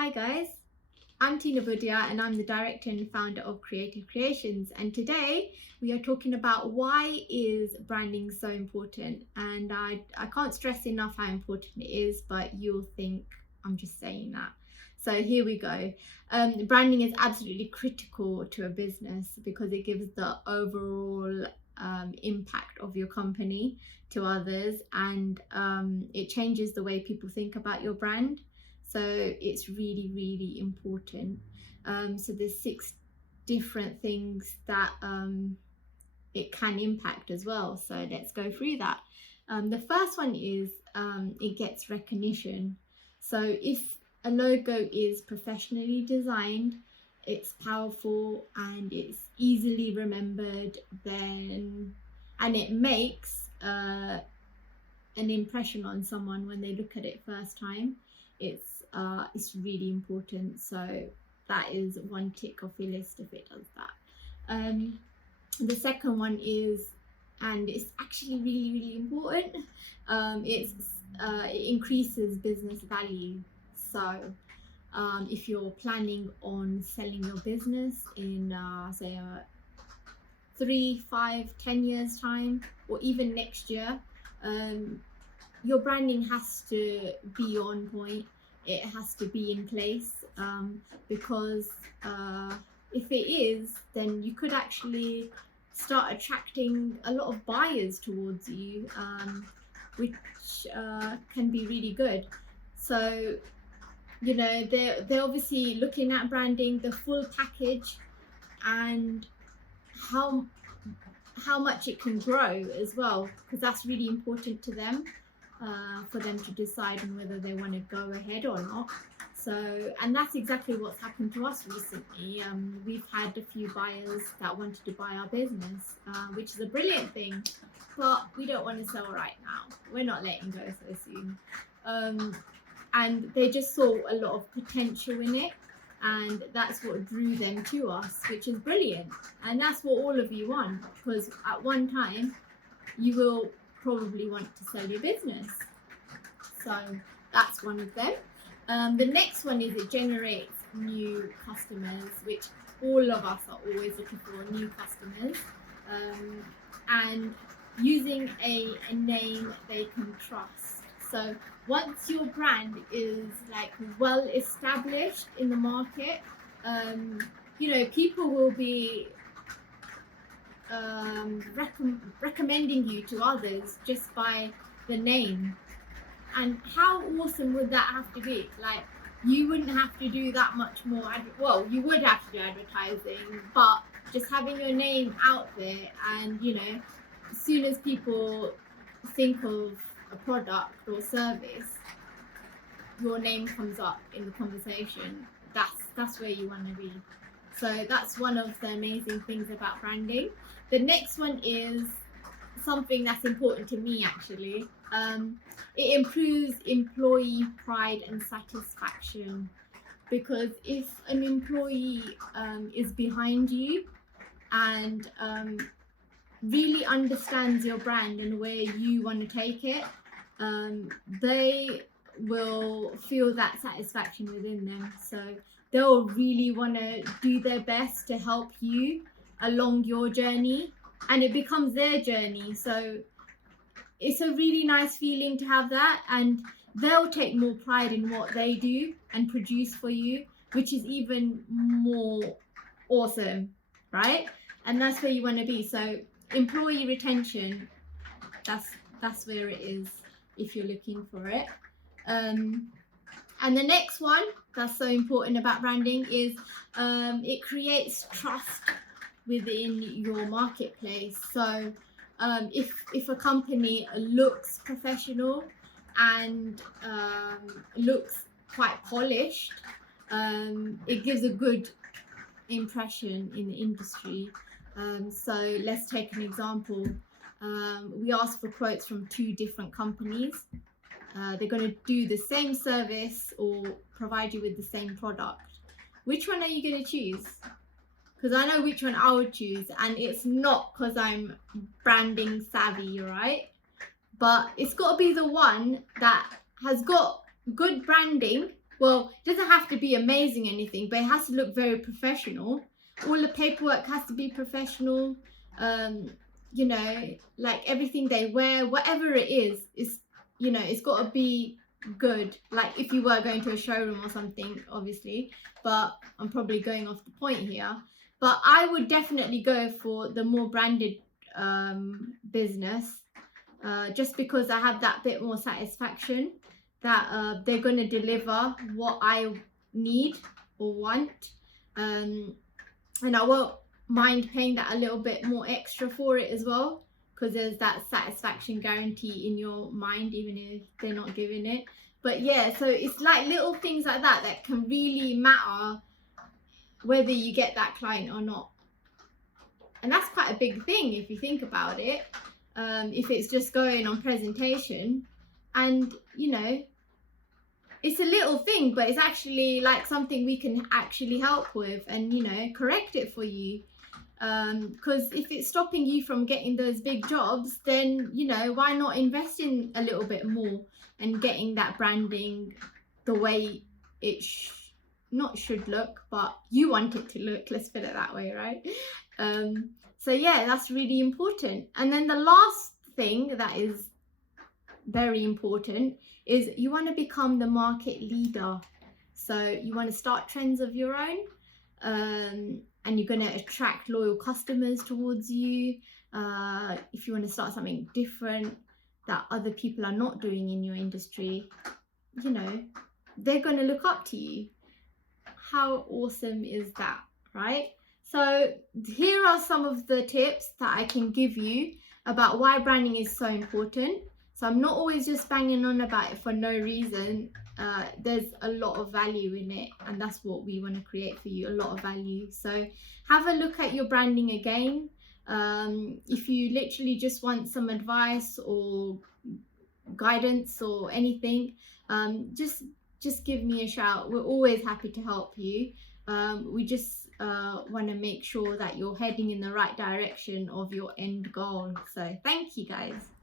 Hi guys, I'm Tina Budia and I'm the director and founder of Creative Creations, and today we are talking about why is branding so important. And I can't stress enough how important it is, but you'll think I'm just saying that. So here we go. Branding is absolutely critical to a business because it gives the overall impact of your company to others, and it changes the way people think about your brand. So it's really, really important. So there's 6 different things that it can impact as well. So let's go through that. The first one is it gets recognition. So if a logo is professionally designed, it's powerful and it's easily remembered, then and it makes an impression on someone when they look at it first time, it's really important. So that is one tick off your list if it does that. The second one is, and it's actually really, really important, it increases business value. So if you're planning on selling your business in say 3, 5, 10 years time, or even next year, your branding has to be on point. It has to be in place, because if it is, then you could actually start attracting a lot of buyers towards you, which can be really good. So they're obviously looking at branding, the full package, and how much it can grow as well, because that's really important to them, for them to decide on whether they want to go ahead or not. So, and that's exactly what's happened to us recently. We've had a few buyers that wanted to buy our business, which is a brilliant thing, but we don't want to sell right now. We're not letting go so soon. And they just saw a lot of potential in it, and that's what drew them to us, which is brilliant. And that's what all of you want, because at one time you will probably want to sell your business. So that's one of them. The next one is it generates new customers, which all of us are always looking for, new customers, and using a name they can trust. So once your brand is like well established in the market, people will be recommending you to others just by the name. And how awesome would that have to be? Like, you wouldn't have to do that much more. Well, you would have to do advertising, but just having your name out there, and as soon as people think of a product or service, your name comes up in the conversation. That's where you want to be. So that's one of the amazing things about branding. The next one is something that's important to me, actually. It improves employee pride and satisfaction, because if an employee is behind you and really understands your brand and where you want to take it, they will feel that satisfaction within them. So they'll really want to do their best to help you along your journey, and it becomes their journey. So it's a really nice feeling to have that, and they'll take more pride in what they do and produce for you, which is even more awesome, right? And that's where you want to be. So employee retention, that's where it is if you're looking for it. And the next one that's so important about branding is it creates trust within your marketplace. So if a company looks professional and looks quite polished, it gives a good impression in the industry. So let's take an example. We asked for quotes from 2 different companies. They're going to do the same service or provide you with the same product. Which one are you going to choose? Because I know which one I would choose, and it's not because I'm branding savvy, right? But it's got to be the one that has got good branding well, it doesn't have to be amazing anything, but it has to look very professional. All the paperwork has to be professional. You know, like everything they wear, whatever it is it's got to be good. Like if you were going to a showroom or something, obviously, but I'm probably going off the point here. But I would definitely go for the more branded business, just because I have that bit more satisfaction that they're going to deliver what I need or want, and I won't mind paying that a little bit more extra for it as well, because there's that satisfaction guarantee in your mind even if they're not giving it. But yeah, so it's like little things like that that can really matter whether you get that client or not. And that's quite a big thing if you think about it. If it's just going on presentation, and it's a little thing, but it's actually like something we can actually help with and correct it for you. Because if it's stopping you from getting those big jobs, then why not invest in a little bit more and getting that branding the way it not should look, but you want it to look, let's put it that way, right? So yeah, that's really important. And then the last thing that is very important is you want to become the market leader. So you want to start trends of your own, and you're going to attract loyal customers towards you. If you want to start something different that other people are not doing in your industry, they're going to look up to you. How awesome is that, right? So here are some of the tips that I can give you about why branding is so important. So I'm not always just banging on about it for no reason. There's a lot of value in it, and that's what we want to create for you, a lot of value. So have a look at your branding again. If you literally just want some advice or guidance or anything, just give me a shout. We're always happy to help you. We just want to make sure that you're heading in the right direction of your end goal. So thank you guys.